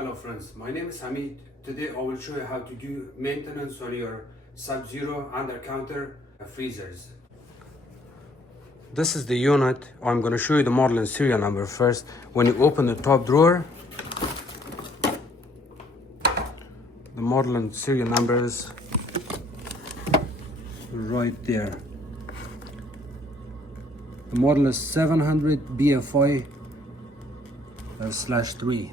Hello friends, my name is Hamid. Today I will show you how to do maintenance on your Sub-Zero under counter freezers. This is the unit. I'm going to show you the model and serial number first. When you open the top drawer, the model and serial number is right there. The model is 700 BFI /3.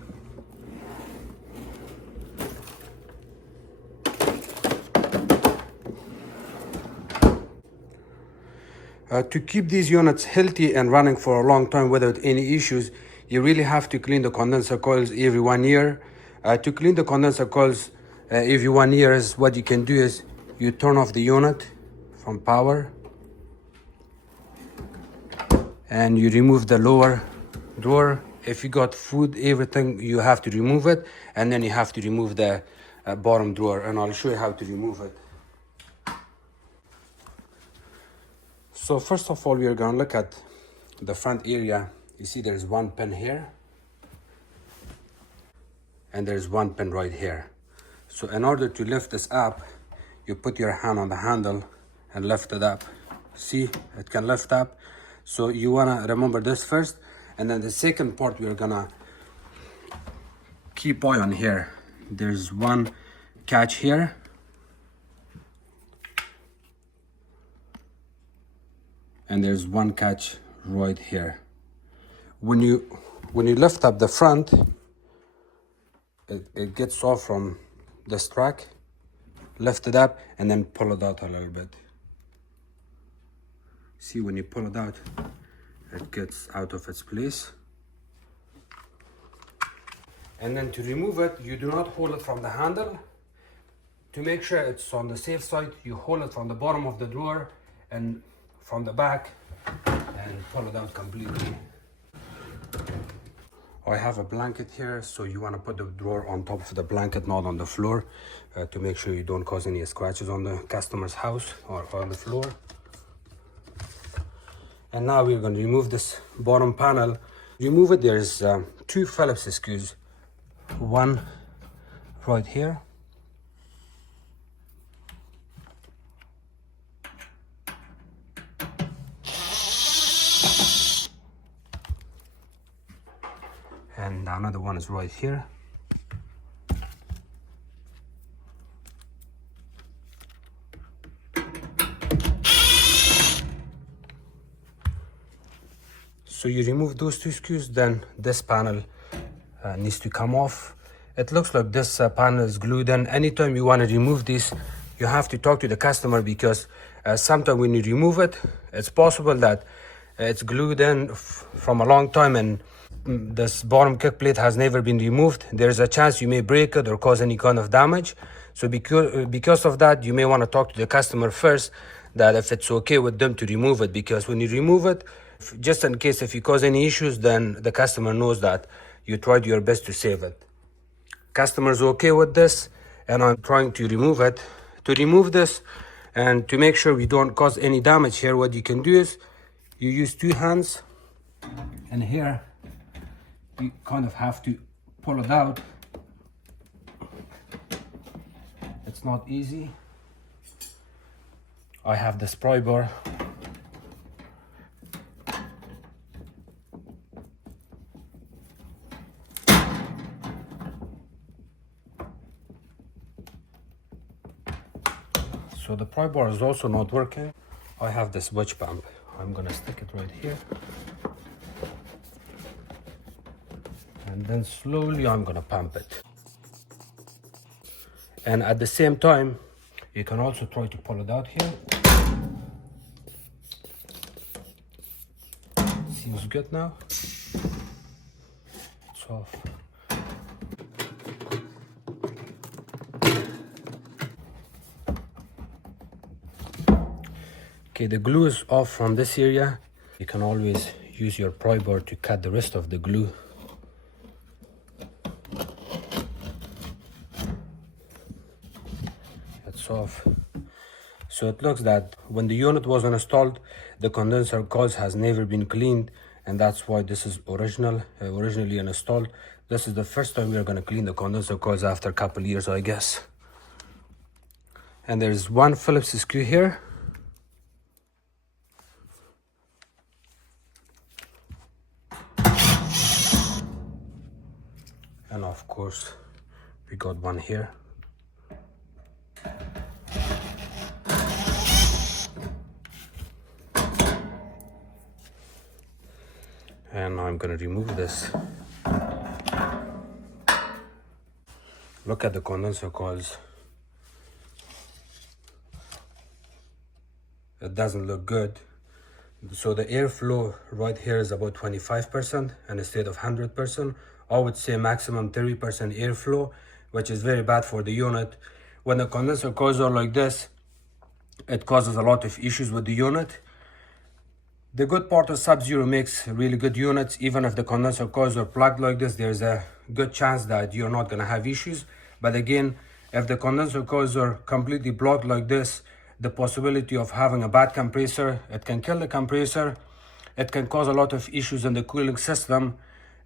To keep these units healthy and running for a long time without any issues, you really have to clean the condenser coils every 1 year. To clean the condenser coils every 1 year, is what you can do is you turn off the unit from power and you remove the lower drawer. If you got food, everything, you have to remove it, and then you have to remove the bottom drawer, and I'll show you how to remove it. So first of all, we are going to look at the front area. You see there's one pin here and there's one pin right here. So in order to lift this up, you put your hand on the handle and lift it up. See, it can lift up. So you want to remember this first, and then the second part we're going to keep eye on here. There's one catch here. And there's one catch right here. When you lift up the front, it gets off from this track. Lift it up and then pull it out a little bit. See, when you pull it out, it gets out of its place. And then to remove it, you do not hold it from the handle. To make sure it's on the safe side, you hold it from the bottom of the drawer and from the back and pull it out completely. I have a blanket here, so you want to put the drawer on top of the blanket, not on the floor, to make sure you don't cause any scratches on the customer's house or on the floor. And now we're going to remove this bottom panel. Remove it. There's two Phillips screws, one right here and another one is right here. So you remove those two screws, then this panel needs to come off. It looks like this panel is glued in. Anytime you want to remove this, you have to talk to the customer, because sometimes when you remove it, it's possible that it's glued in from a long time and this bottom kick plate has never been removed. There's a chance you may break it or cause any kind of damage. So because of that, you may want to talk to the customer first, that if it's okay with them to remove it, because when you remove it, just in case if you cause any issues, then the customer knows that you tried your best to save it. Customer's okay with this, and I'm trying to remove it. To remove this and to make sure we don't cause any damage here, what you can do is you use two hands, and here you kind of have to pull it out. It's not easy. I have this pry bar. So the pry bar is also not working. I have this wedge pump. I'm gonna stick it right here. And then slowly I'm gonna pump it. And at the same time, you can also try to pull it out here. Seems good now. It's off. Okay, the glue is off from this area. You can always use your pry bar to cut the rest of the glue. It's off. So it looks that when the unit was installed, the condenser coils has never been cleaned, and that's why this is originally installed. This is the first time we are going to clean the condenser coils after a couple years, I guess. And there's one Phillips screw here. And of course, we got one here. And now I'm going to remove this. Look at the condenser coils. It doesn't look good. So the airflow right here is about 25% and instead of 100%. I would say maximum 30% airflow, which is very bad for the unit. When the condenser coils are like this, it causes a lot of issues with the unit. The good part of Subzero makes really good units. Even if the condenser coils are plugged like this, there's a good chance that you're not going to have issues. But again, if the condenser coils are completely blocked like this, the possibility of having a bad compressor, it can kill the compressor. It can cause a lot of issues in the cooling system.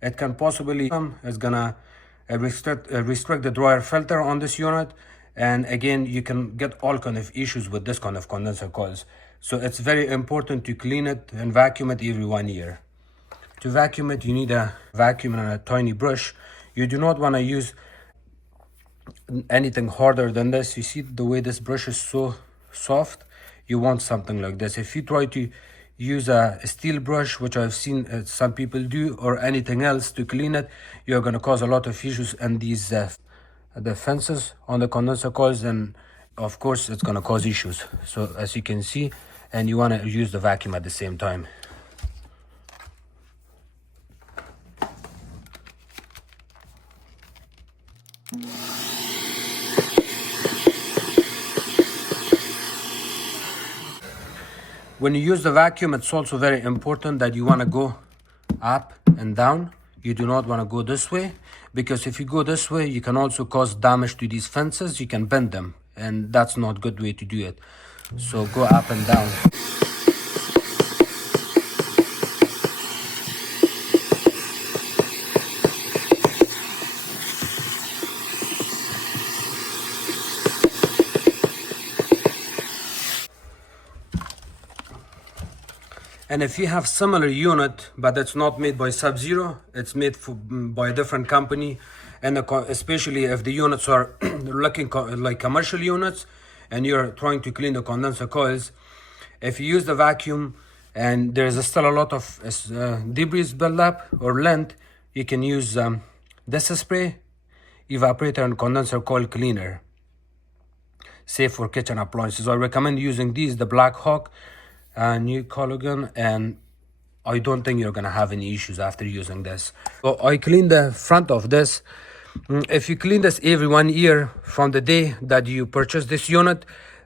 It can possibly, it's gonna restrict the dryer filter on this unit. And again, you can get all kind of issues with this kind of condenser coils. So it's very important to clean it and vacuum it every 1 year. To vacuum it, you need a vacuum and a tiny brush. You do not want to use anything harder than this. You see the way this brush is so soft? You want something like this. If you try to use a steel brush, which I've seen some people do, or anything else to clean it, you're going to cause a lot of issues in these the fences on the condenser coils, and of course it's going to cause issues. So as you can see, and you want to use the vacuum at the same time. When you use the vacuum, it's also very important that you want to go up and down. You do not want to go this way, because if you go this way, you can also cause damage to these fences. You can bend them, and that's not a good way to do it. So go up and down. And if you have similar unit, but it's not made by Subzero, it's made by a different company, and especially if the units are looking like commercial units, and you're trying to clean the condenser coils, if you use the vacuum and there's still a lot of debris build up or lint, you can use this spray, evaporator and condenser coil cleaner, safe for kitchen appliances. I recommend using these, the Black Hawk new collagen, and I don't think you're gonna have any issues after using this. So I clean the front of this. If you clean this every 1 year from the day that you purchase this unit,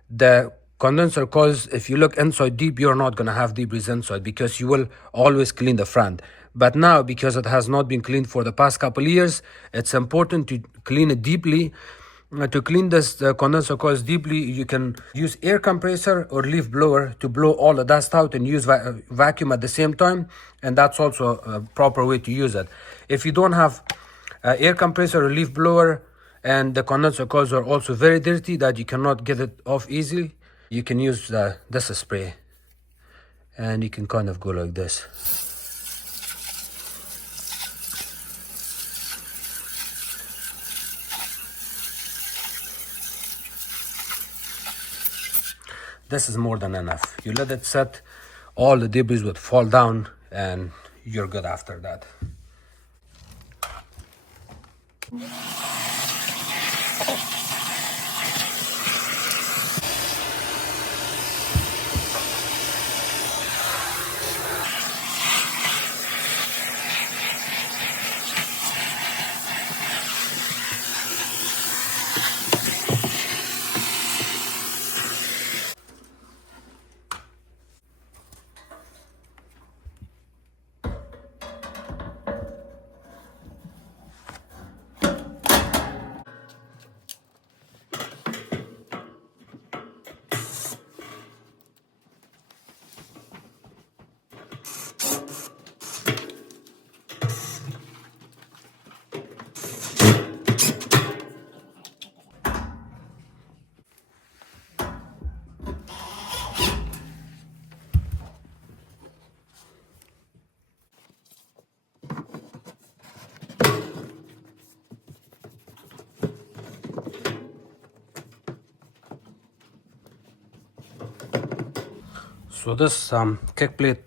the condenser coils, if you look inside deep, you're not gonna have debris inside, because you will always clean the front. But now, because it has not been cleaned for the past couple years, it's important to clean it deeply. To clean this condenser coils deeply, you can use air compressor or leaf blower to blow all the dust out, and use vacuum at the same time, and that's also a proper way to use it. If you don't have air compressor or leaf blower, and the condenser coils are also very dirty that you cannot get it off easily, you can use this spray, and you can kind of go like this. This is more than enough. You let it set, all the debris would fall down, and you're good after that. So this kick plate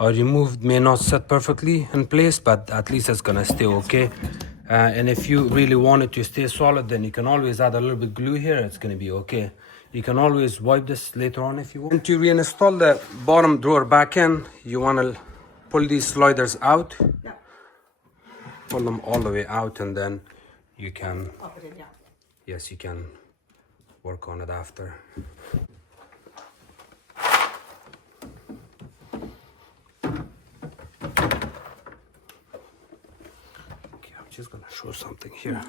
I removed may not set perfectly in place, but at least it's gonna stay okay. And if you really want it to stay solid, then you can always add a little bit glue here. It's gonna be okay. You can always wipe this later on if you want. And to reinstall the bottom drawer back in, you wanna pull these sliders out. Yeah. Pull them all the way out, and then you can, Up it in, yeah. yes, you can work on it after. Okay, I'm just gonna show something here.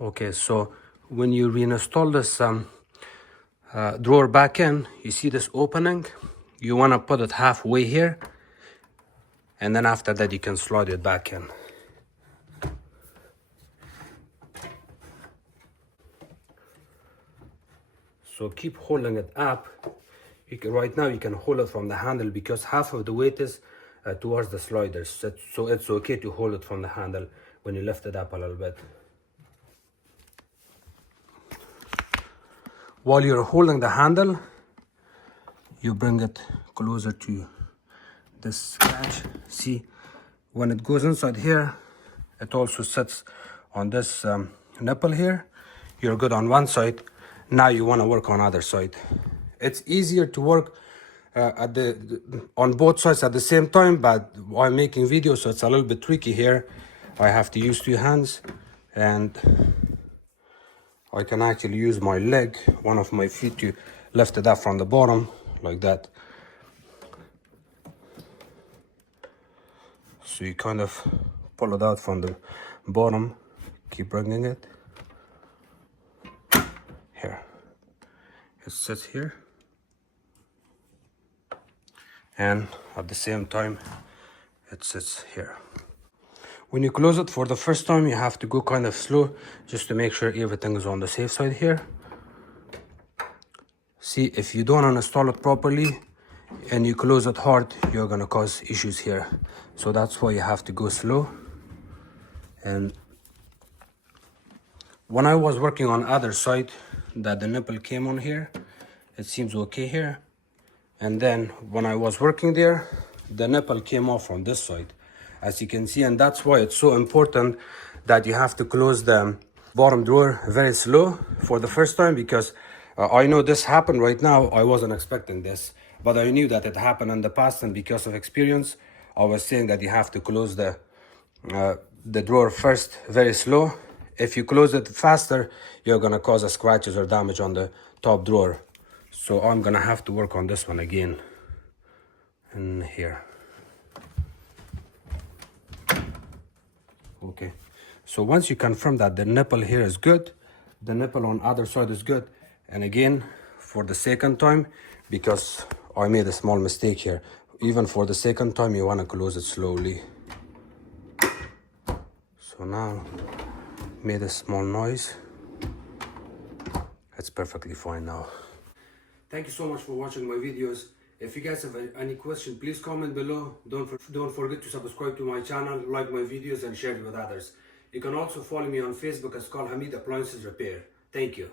Okay, so when you reinstall this drawer back in, you see this opening? You wanna put it halfway here, and then after that you can slide it back in. So keep holding it up. Right now you can hold it from the handle because half of the weight is towards the sliders. So it's okay to hold it from the handle when you lift it up a little bit. While you're holding the handle, you bring it closer to this scratch. See, when it goes inside here, it also sits on this nipple here. You're good on one side. Now you want to work on other side. It's easier to work on both sides at the same time, but I'm making videos, so it's a little bit tricky here. I have to use 2 hands, and I can actually use my leg, one of my feet, to lift it up from the bottom like that. So you kind of pull it out from the bottom, keep bringing it. Here, it sits here, and at the same time it sits here. When you close it for the first time, you have to go kind of slow just to make sure everything is on the safe side here. See, if you don't install it properly and you close it hard, you're gonna cause issues here. So that's why you have to go slow. And when I was working on other side, that the nipple came on here, it seems okay here. And then when I was working there, the nipple came off from this side, as you can see. And that's why it's so important that you have to close the bottom drawer very slow for the first time, because I know this happened right now. I wasn't expecting this, but I knew that it happened in the past, and because of experience, I was saying that you have to close the drawer first very slow. If you close it faster, you're gonna cause scratches or damage on the top drawer. So I'm gonna have to work on this one again. And here. Okay. So once you confirm that the nipple here is good, the nipple on other side is good, and again, for the second time, because I made a small mistake here, even for the second time, you wanna close it slowly. So now, made a small noise. It's perfectly fine now. Thank you so much for watching my videos. If you guys have any question, please comment below. Don't forget to subscribe to my channel, like my videos, and share it with others. You can also follow me on Facebook as called Hamid Appliances Repair. Thank you.